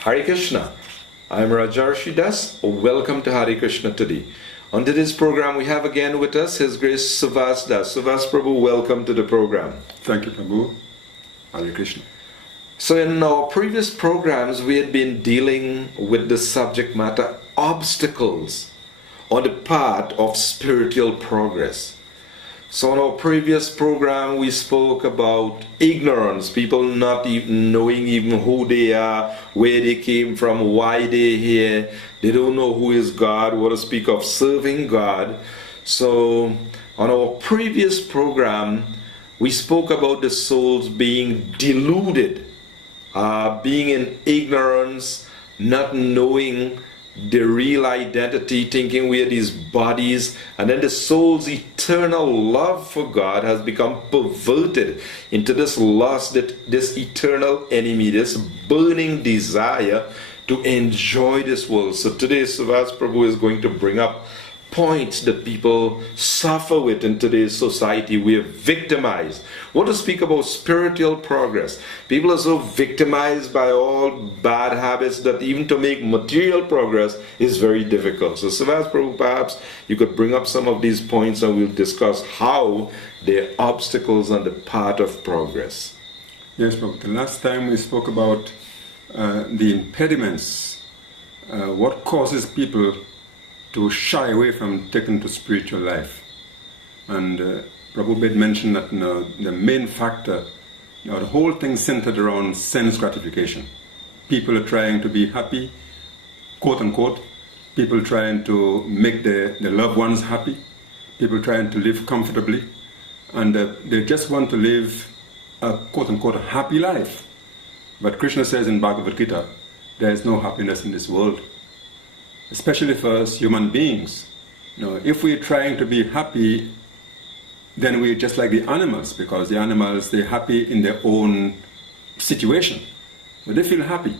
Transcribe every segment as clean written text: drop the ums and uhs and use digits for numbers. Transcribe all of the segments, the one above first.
Hare Krishna. I'm Rajarsi Dasa. Welcome to Hare Krishna today. On today's program, we have again with us His Grace Suvas Das. Suvas Prabhu, welcome to the program. Thank you, Prabhu. Hare Krishna. So in our previous programs, we had been dealing with the subject matter obstacles on the path of spiritual progress. So in our previous program, we spoke about ignorance, people not even knowing even who they are, where they came from, why they're here. They don't know who is God, what to speak of serving God. So on our previous program, we spoke about the souls being deluded, being in ignorance, not knowing the real identity, thinking we are these bodies, and then the soul's eternal love for God has become perverted into this lust, this eternal enemy, this burning desire to enjoy this world. So today Suvas Prabhu is going to bring up points that people suffer with in today's society. We are victimized. What to speak about spiritual progress? People are so victimized by all bad habits that even to make material progress is very difficult. So Suvas Prabhu, perhaps you could bring up some of these points and we'll discuss how they're obstacles on the path of progress. Yes, Prabhu. The last time we spoke about the impediments, what causes people to shy away from taking to spiritual life. And Prabhu made mention that the main factor, the whole thing centered around sense gratification. People are trying to be happy, quote unquote. People trying to make their loved ones happy. People trying to live comfortably. And they just want to live a quote unquote happy life. But Krishna says in Bhagavad Gita, there is no happiness in this world. Especially for us human beings. If we're trying to be happy, then we're just like the animals, because the animals, they're happy in their own situation. But they feel happy.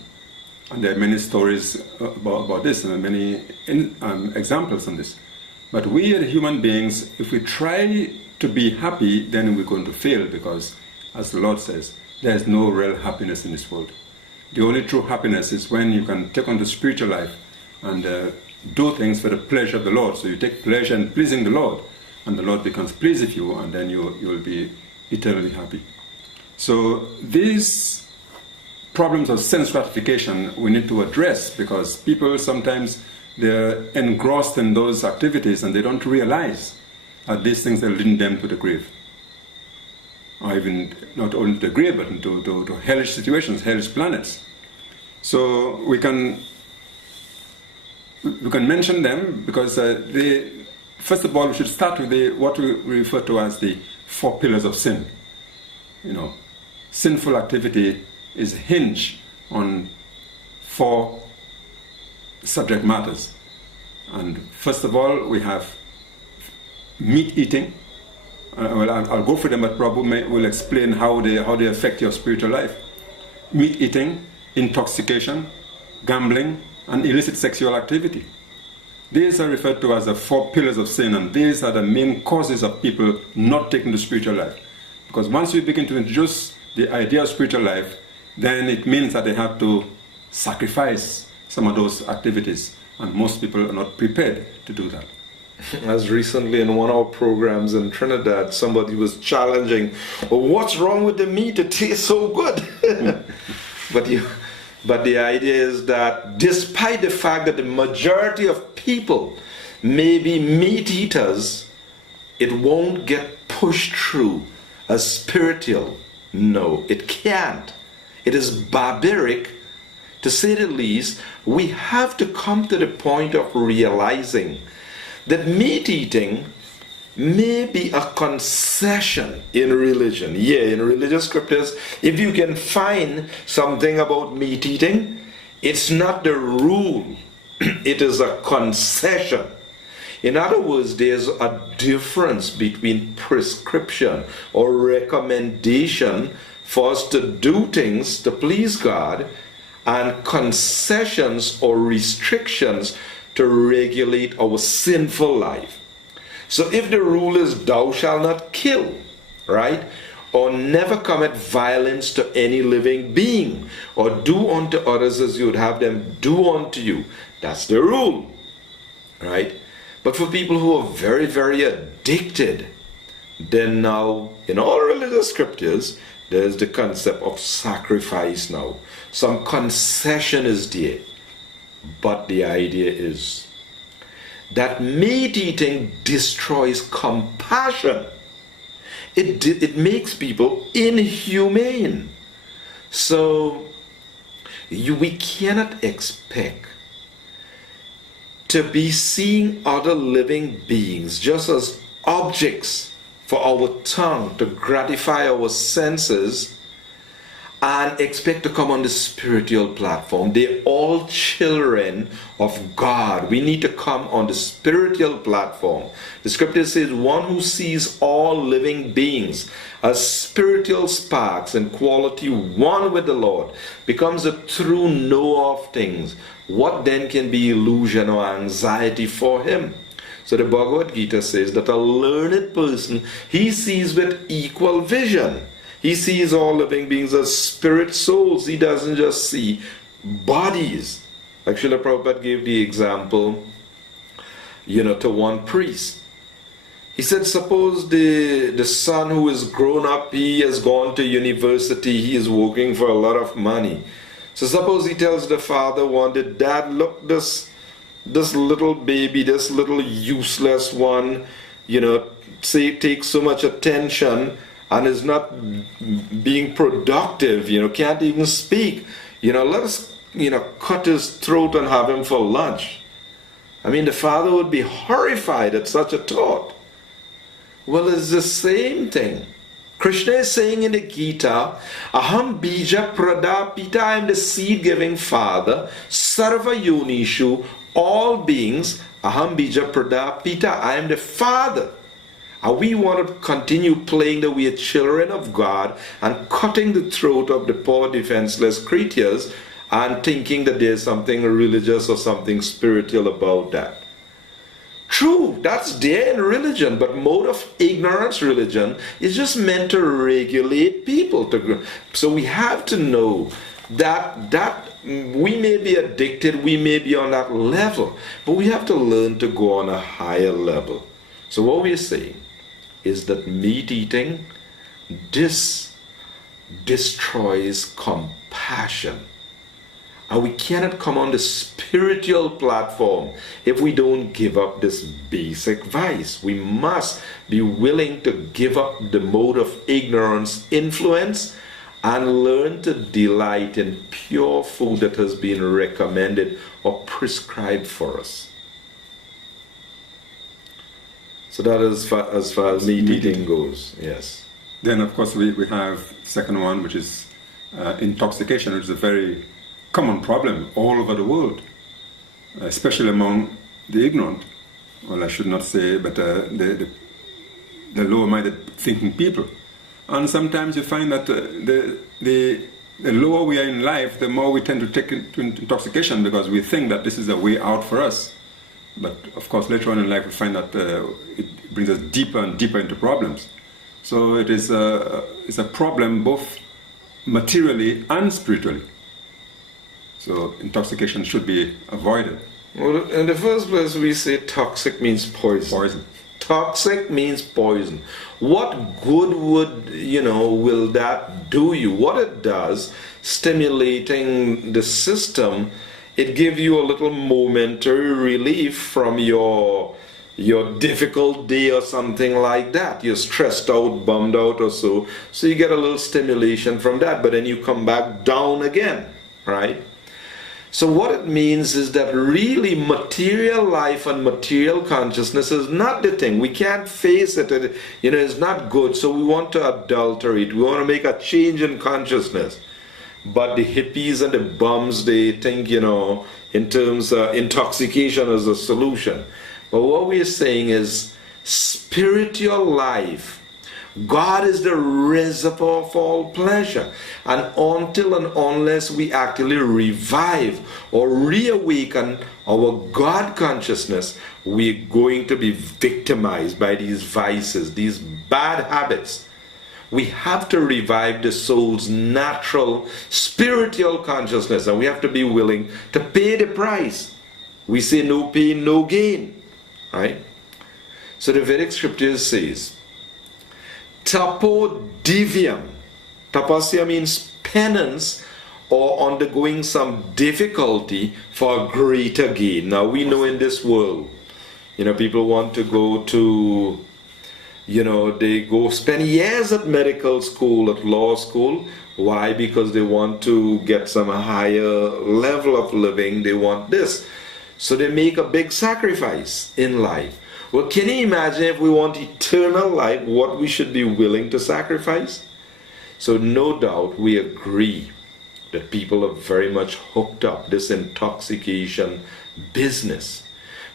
And there are many stories about this, and many examples on this. But we as human beings, if we try to be happy, then we're going to fail, because, as the Lord says, there's no real happiness in this world. The only true happiness is when you can take on the spiritual life and do things for the pleasure of the Lord. So you take pleasure in pleasing the Lord, and the Lord becomes pleased with you, and then you will be eternally happy. So these problems of sense gratification we need to address, because people sometimes they're engrossed in those activities and they don't realize that these things are leading them to the grave. Or even not only to the grave, but to hellish situations, hellish planets. So we can mention them because first of all, we should start with what we refer to as the 4 pillars of sin. Sinful activity is hinged on 4 subject matters. And first of all, we have meat eating. I'll go through them, but Prabhu will explain how they affect your spiritual life. Meat eating, intoxication, gambling, and illicit sexual activity. These are referred to as the 4 pillars of sin, and these are the main causes of people not taking the spiritual life. Because once we begin to introduce the idea of spiritual life, then it means that they have to sacrifice some of those activities, and most people are not prepared to do that. As recently in one of our programs in Trinidad, somebody was challenging, what's wrong with the meat? It tastes so good. But the idea is that despite the fact that the majority of people may be meat eaters, it won't get pushed through as spiritual. No, it can't. It is barbaric, to say the least. We have to come to the point of realizing that meat eating may be a concession in religion. Yeah, in religious scriptures, if you can find something about meat eating, it's not the rule, it is a concession. In other words, there's a difference between prescription or recommendation for us to do things to please God, and concessions or restrictions to regulate our sinful life. So if the rule is thou shalt not kill, right? or never commit violence to any living being, or do unto others as you would have them do unto you. That's the rule, right? But for people who are very, very addicted, then now, in all religious scriptures, there's the concept of sacrifice now. Some concession is there. But the idea is that meat eating destroys compassion. It makes people inhumane. So we cannot expect to be seeing other living beings just as objects for our tongue to gratify our senses and expect to come on the spiritual platform. They're all children of God. We need to come on the spiritual platform. The scripture says, one who sees all living beings as spiritual sparks in quality one with the Lord becomes a true knower of things. What then can be illusion or anxiety for him? So the Bhagavad Gita says that a learned person, he sees with equal vision. He sees all living beings as spirit souls. He doesn't just see bodies. Like Srila Prabhupada gave the example, to one priest. He said, suppose the son who is grown up, he has gone to university, he is working for a lot of money. So suppose he tells the father one day, Dad, look, this little baby, this little useless one, takes so much attention and is not being productive, can't even speak. Let us, cut his throat and have him for lunch. I mean, the father would be horrified at such a thought. Well, it's the same thing. Krishna is saying in the Gita, Aham bija pradapita, I am the seed-giving father, sarva yonishu, all beings, aham bija pradapita, I am the father. And we want to continue playing that we are children of God and cutting the throat of the poor defenseless creatures and thinking that there's something religious or something spiritual about that. True, that's there in religion, but mode of ignorance religion is just meant to regulate people. So we have to know that we may be addicted, we may be on that level, but we have to learn to go on a higher level. So what we're saying is that meat eating, this destroys compassion. And we cannot come on the spiritual platform if we don't give up this basic vice. We must be willing to give up the mode of ignorance influence and learn to delight in pure food that has been recommended or prescribed for us. So that is as far as meat eating goes, yes. Then, of course, we have second one, which is intoxication, which is a very common problem all over the world, especially among the ignorant. Well, I should not say, but the lower-minded thinking people. And sometimes you find that the lower we are in life, the more we tend to take into intoxication because we think that this is a way out for us. But of course, later on in life, we find that it brings us deeper and deeper into problems. So it's a problem both materially and spiritually. So intoxication should be avoided. Well, in the first place, we say toxic means poison. Poison. Toxic means poison. What good will that do you? What it does, stimulating the system, it gives you a little momentary relief from your difficult day or something like that. You're stressed out, bummed out or so. So you get a little stimulation from that, but then you come back down again, right? So what it means is that really material life and material consciousness is not the thing. We can't face it. It's not good. So we want to adulterate. We want to make a change in consciousness. But the hippies and the bums, they think, in terms of intoxication as a solution. But what we're saying is spiritual life. God is the reservoir of all pleasure. And until and unless we actually revive or reawaken our God consciousness, we're going to be victimized by these vices, these bad habits. We have to revive the soul's natural spiritual consciousness, and we have to be willing to pay the price. We say no pain, no gain, right? So the Vedic scripture says, tapo divyam. Tapasya means penance or undergoing some difficulty for a greater gain. Now we know in this world, people want to go to, they go spend years at medical school, at law school. Why? Because they want to get some higher level of living. They want this. So they make a big sacrifice in life. Well, can you imagine if we want eternal life, what we should be willing to sacrifice? So no doubt we agree that people are very much hooked up, this intoxication business.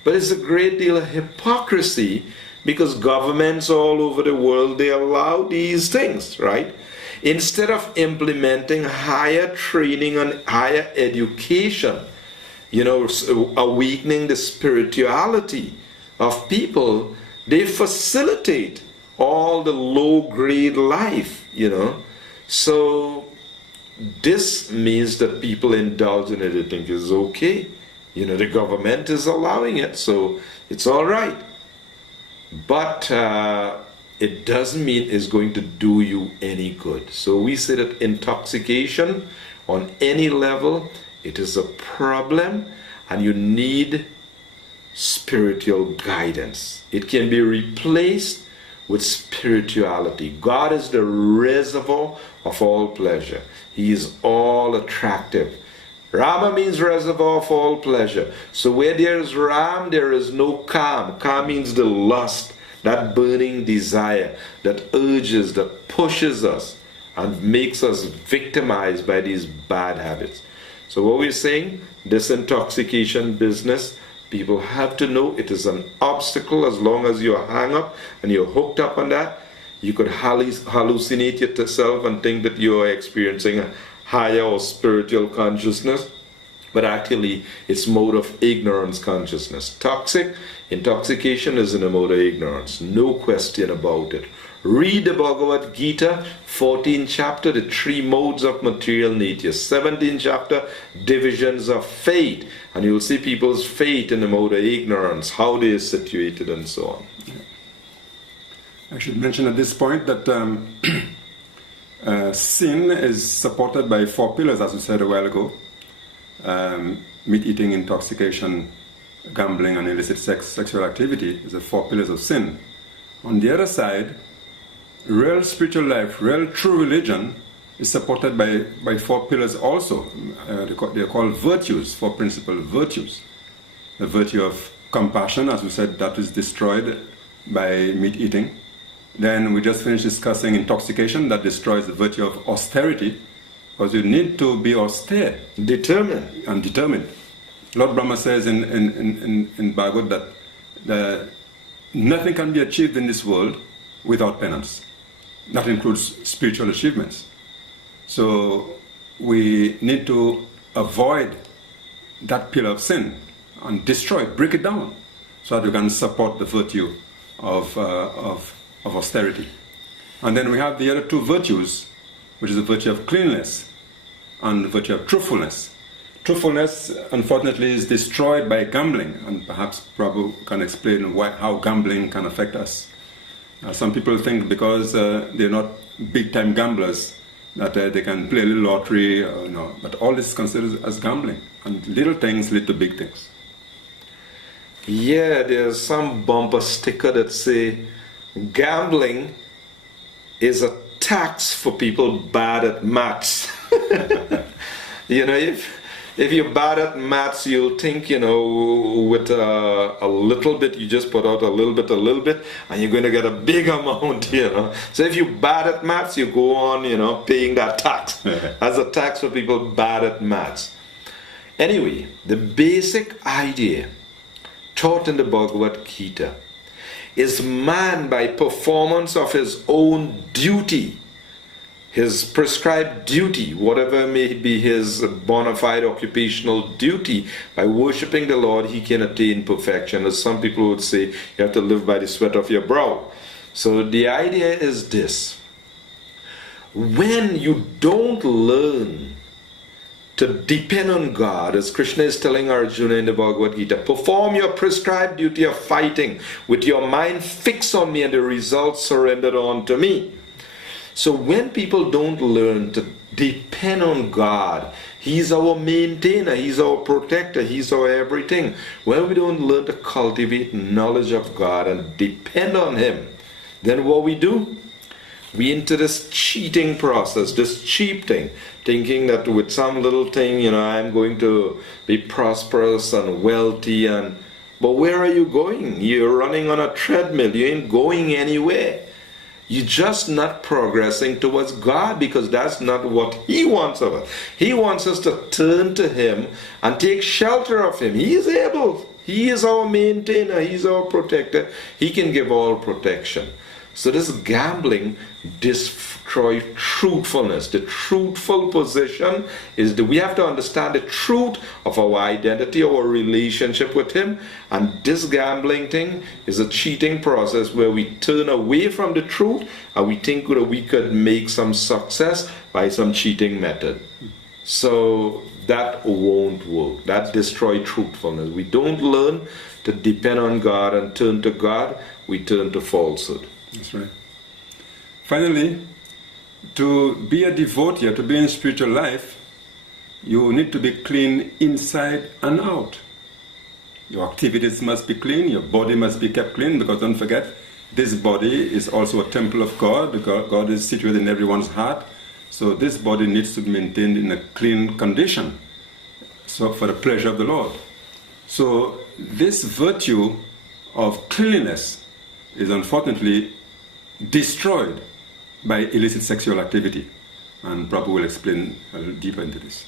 But it's a great deal of hypocrisy because governments all over the world, they allow these things, right? Instead of implementing higher training and higher education, awakening the spirituality of people, they facilitate all the low-grade life, So this means that people indulge in it, they think it's okay. The government is allowing it, so it's all right. But it doesn't mean it's going to do you any good. So we say that intoxication on any level, it is a problem, and you need spiritual guidance. It can be replaced with spirituality. God is the reservoir of all pleasure. He is all attractive. Rama means reservoir of all pleasure. So where there is Ram, there is no Kam. Kam means the lust, that burning desire, that urges, that pushes us and makes us victimized by these bad habits. So what we're saying, this intoxication business, people have to know it is an obstacle. As long as you're hung up and you're hooked up on that, you could hallucinate yourself and think that you're experiencing a higher or spiritual consciousness, but actually it's mode of ignorance consciousness. Intoxication is in a mode of ignorance, no question about it. Read the Bhagavad Gita, 14th chapter, the 3 modes of material nature, 17th chapter, divisions of fate, and you'll see people's fate in the mode of ignorance, how they are situated and so on. I should mention at this point that sin is supported by 4 pillars, as we said a while ago. Meat eating, intoxication, gambling, and illicit sexual activity is the 4 pillars of sin. On the other side, real spiritual life, real true religion is supported by 4 pillars also. They're called virtues, 4 principal virtues. The virtue of compassion, as we said, that is destroyed by meat eating. Then we just finished discussing intoxication, that destroys the virtue of austerity, because you need to be austere. Determined. Lord Brahma says in Bhagavad that nothing can be achieved in this world without penance. That includes spiritual achievements. So we need to avoid that pillar of sin and destroy it, break it down, so that we can support the virtue of austerity. And then we have the other 2 virtues, which is the virtue of cleanliness and the virtue of truthfulness. Truthfulness, unfortunately, is destroyed by gambling, and perhaps Prabhu can explain how gambling can affect us. Some people think because they're not big-time gamblers that they can play a little lottery, but all this is considered as gambling, and little things lead to big things. Yeah, there's some bumper sticker that say gambling is a tax for people bad at maths. If you're bad at maths, you'll think, with a little bit, you just put out a little bit, and you're going to get a big amount, So if you're bad at maths, you go on, paying that tax as a tax for people bad at maths. Anyway, the basic idea taught in the Bhagavad Gita is man, by performance of his own duty, his prescribed duty, whatever may be his bona fide occupational duty, by worshipping the Lord, he can attain perfection. As some people would say, you have to live by the sweat of your brow. So the idea is this. when you don't learn to depend on God, as Krishna is telling Arjuna in the Bhagavad Gita, perform your prescribed duty of fighting with your mind fixed on me and the results surrendered on to me. So when people don't learn to depend on God, He's our maintainer, He's our protector, He's our everything. When we don't learn to cultivate knowledge of God and depend on Him, then what we do? We enter this cheating process, this cheap thing, thinking that with some little thing, I'm going to be prosperous and wealthy. But where are you going? You're running on a treadmill. You ain't going anywhere. You're just not progressing towards God, because that's not what He wants of us. He wants us to turn to Him and take shelter of Him. He is able. He is our maintainer. He's our protector. He can give all protection. So this gambling destroys truthfulness. The truthful position is that we have to understand the truth of our identity, our relationship with Him. And this gambling thing is a cheating process where we turn away from the truth and we think that we could make some success by some cheating method. So that won't work. That destroys truthfulness. We don't learn to depend on God and turn to God. We turn to falsehood. That's right. Finally, to be a devotee, to be in spiritual life, you need to be clean inside and out. Your activities must be clean, your body must be kept clean, because don't forget, this body is also a temple of God, because God is situated in everyone's heart. So this body needs to be maintained in a clean condition, so for the pleasure of the Lord. So this virtue of cleanliness is unfortunately destroyed by illicit sexual activity, and Prabhupada will explain a little deeper into this.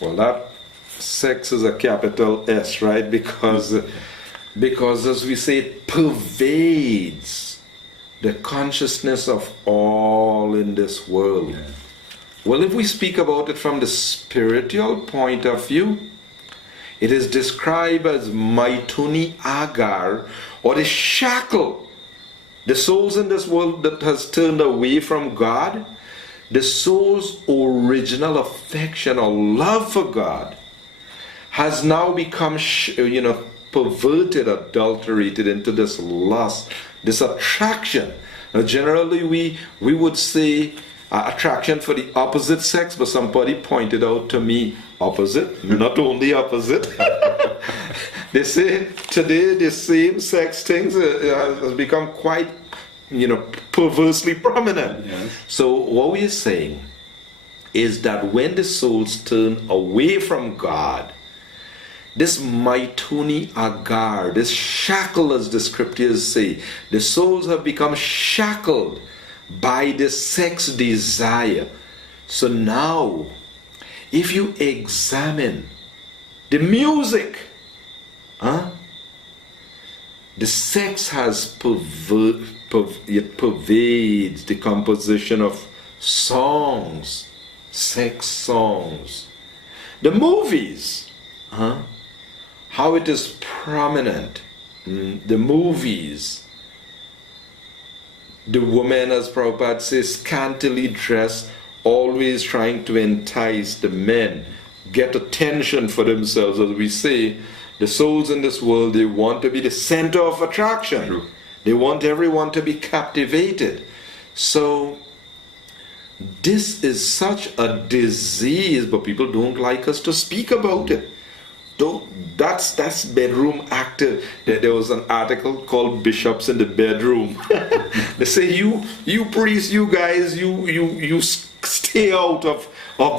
Well, that sex is a capital S, right? Because as we say, it pervades the consciousness of all in this world. Yeah. Well, if we speak about it from the spiritual point of view, it is described as Maituni Agar, or the shackle. The souls in this world that has turned away from God, the soul's original affection or love for God has now become, perverted, adulterated into this lust, this attraction. Now, generally, we would say attraction for the opposite sex, but somebody pointed out to me, opposite, not only opposite. They say today the same sex things has become quite, perversely prominent. Yes. So what we're saying is that when the souls turn away from God, this Maituni Agar, this shackle, as the scriptures say, the souls have become shackled by the sex desire. So now, if you examine the music, the sex has it pervades the composition of songs, sex songs. The movies, how it is prominent. The movies, the woman, as Prabhupada says, scantily dressed, always trying to entice the men, get attention for themselves, as we say. The souls in this world, they want to be the center of attraction. True. They want everyone to be captivated. So this is such a disease, but people don't like us to speak about it. That's bedroom active. There was an article called "Bishops in the Bedroom." They say you priests, you guys, you stay out of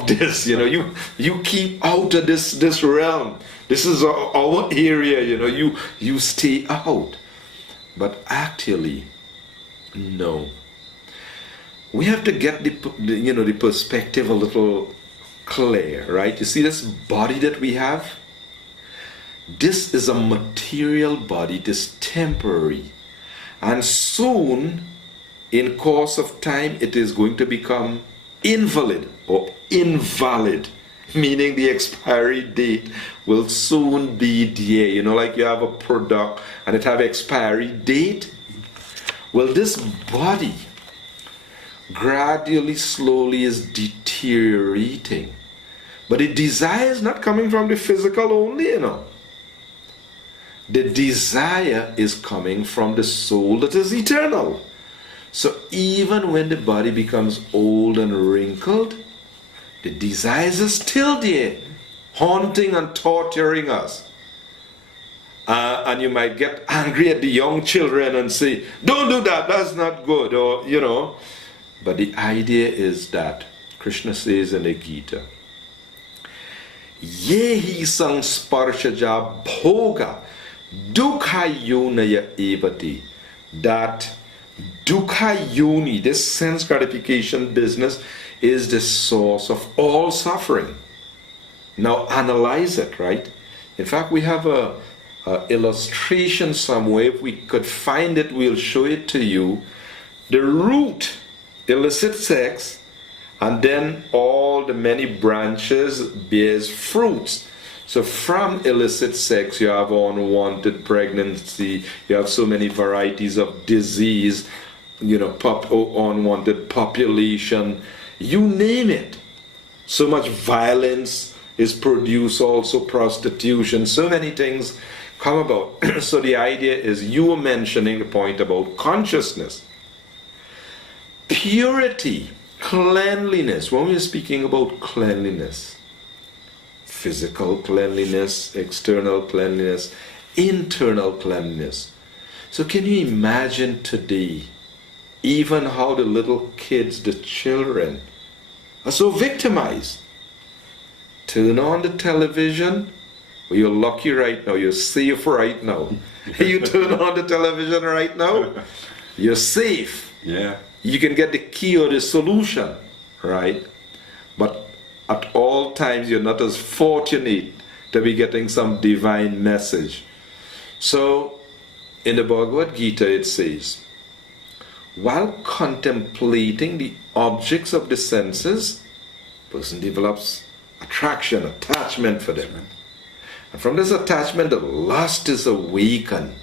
this. You keep out of this realm. This is our area. You stay out. But actually, no. We have to get the perspective a little clear, right? You see this body that we have? This is a material body, it is temporary. And soon, in course of time, it is going to become invalid or invalid, meaning the expiry date will soon be there. Like you have a product and it have expiry date. Well, this body gradually, slowly is deteriorating. But the desire is not coming from the physical only, you know. The desire is coming from the soul that is eternal. So even when the body becomes old and wrinkled, the desires are still there, haunting and torturing us. And you might get angry at the young children and say, don't do that, that's not good, or, you know. But the idea is that, Krishna says in the Gita, Yehi sang sparshaja bhoga dukha yonaya evati, that dukha yoni, this sense gratification business, is the source of all suffering. Now analyze it, right? In fact, we have a illustration somewhere. If we could find it, we'll show it to you. The root, illicit sex, and then all the many branches bears fruits. So from illicit sex, you have unwanted pregnancy, you have so many varieties of disease, you know, unwanted population, you name it. So much violence is produced, also prostitution, so many things come about. So the idea is, you were mentioning the point about consciousness. Purity, cleanliness. When we're speaking about cleanliness, physical cleanliness, external cleanliness, internal cleanliness. So can you imagine today, even how the little kids, the children, are so victimized? Turn on the television. Well, you're lucky right now, you're safe right now. You turn on the television right now, you're safe. Yeah. You can get the key or the solution, right? But at all times, you're not as fortunate to be getting some divine message. So, in the Bhagavad Gita, it says, while contemplating the objects of the senses, person develops attraction, attachment for them. And from this attachment, the lust is awakened.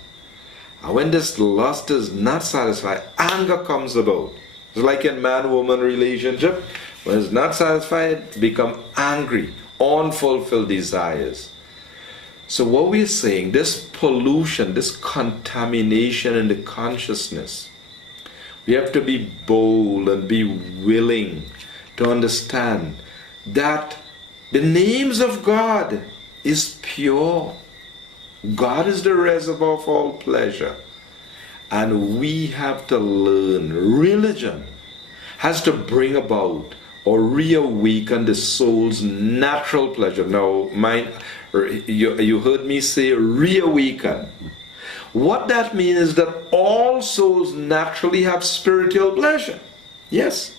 And when this lust is not satisfied, anger comes about. It's like in man-woman relationship. When it's not satisfied, become angry, unfulfilled desires. So what we're saying, this pollution, this contamination in the consciousness, we have to be bold and be willing to understand that the names of God is pure. God is the reservoir of all pleasure. And we have to learn. Religion has to bring about or reawaken the soul's natural pleasure. Now, you heard me say reawaken. What that means is that all souls naturally have spiritual pleasure. Yes.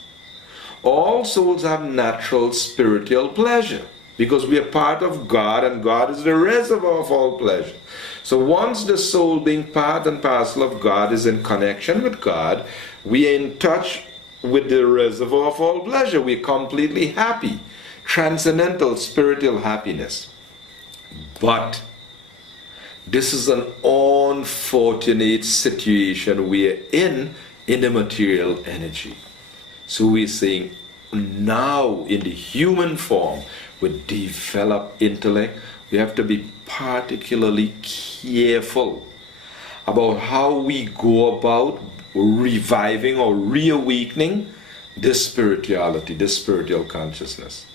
All souls have natural spiritual pleasure, because we are part of God, and God is the reservoir of all pleasure. So once the soul, being part and parcel of God, is in connection with God, we are in touch with the reservoir of all pleasure. We are completely happy. Transcendental spiritual happiness. But this is an unfortunate situation we are in the material energy. So we're saying now in the human form, with developed intellect, we have to be particularly careful about how we go about reviving or reawakening this spirituality, this spiritual consciousness.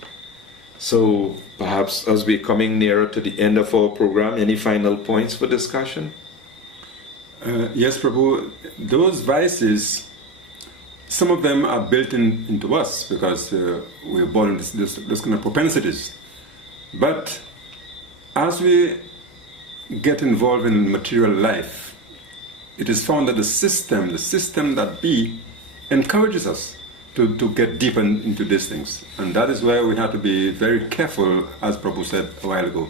So perhaps as we're coming nearer to the end of our program, any final points for discussion? Yes, Prabhu. Those vices, some of them are built into us because we're born with those kind of propensities. But as we get involved in material life, it is found that the system that be, encourages us to get deeper into these things. And that is where we have to be very careful, as Prabhu said a while ago.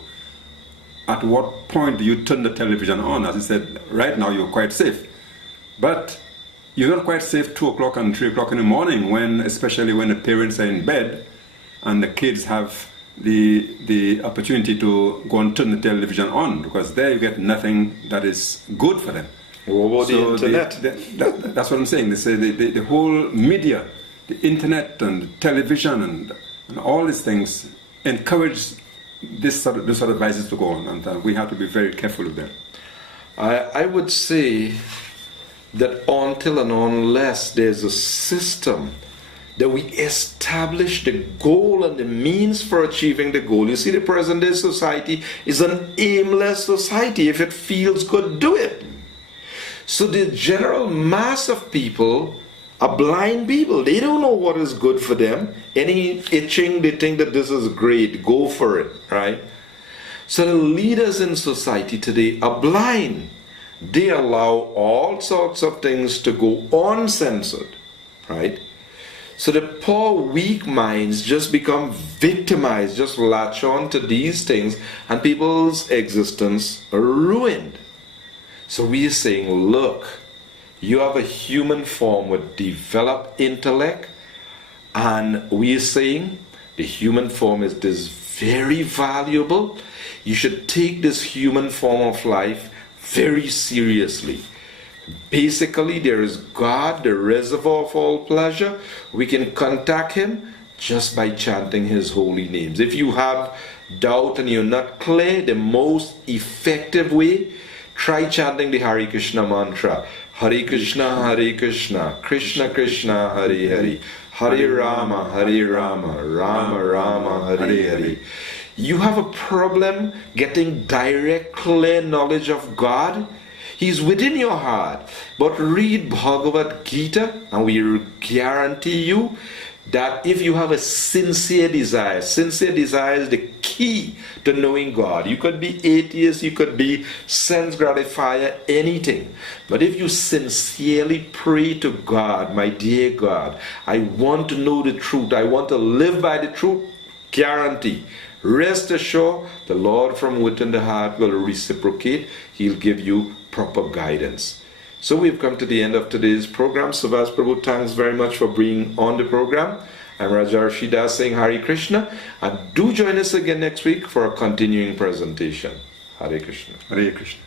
At what point do you turn the television on? As he said, right now you're quite safe. But you're not quite safe 2 o'clock and 3 o'clock in the morning, especially when the parents are in bed and the kids have the opportunity to go and turn the television on, because there you get nothing that is good for them. What about the internet? That's what I'm saying. They say the whole media the internet and the television and all these things encourage this sort of vices to go on, and we have to be very careful with them. I would say that until and unless there's a system that we establish the goal and the means for achieving the goal. You see, the present day society is an aimless society. If it feels good, do it. So the general mass of people are blind people. They don't know what is good for them. Any itching, they think that this is great. Go for it, right? So the leaders in society today are blind. They allow all sorts of things to go uncensored, right? So the poor, weak minds just become victimized, just latch on to these things, and people's existence are ruined. So we are saying, look, you have a human form with developed intellect, and we are saying the human form is this very valuable. You should take this human form of life very seriously. Basically, there is God, the reservoir of all pleasure. We can contact Him just by chanting His holy names. If you have doubt and you're not clear, the most effective way, try chanting the Hare Krishna mantra. Hare Krishna, Krishna Krishna, Hare Hare, Hare Rama, Rama Rama, Hare Hare. You have a problem getting direct, clear knowledge of God? He's within your heart. But read Bhagavad Gita and we guarantee you that if you have a sincere desire is the key to knowing God. You could be atheist, you could be sense gratifier, anything. But if you sincerely pray to God, my dear God, I want to know the truth, I want to live by the truth, guarantee. Rest assured, the Lord from within the heart will reciprocate. He'll give you proper guidance. So we've come to the end of today's program. Subhas Prabhu, thanks very much for being on the program. I'm Rajarsi Dasa saying Hare Krishna. And do join us again next week for a continuing presentation. Hare Krishna. Hare Krishna.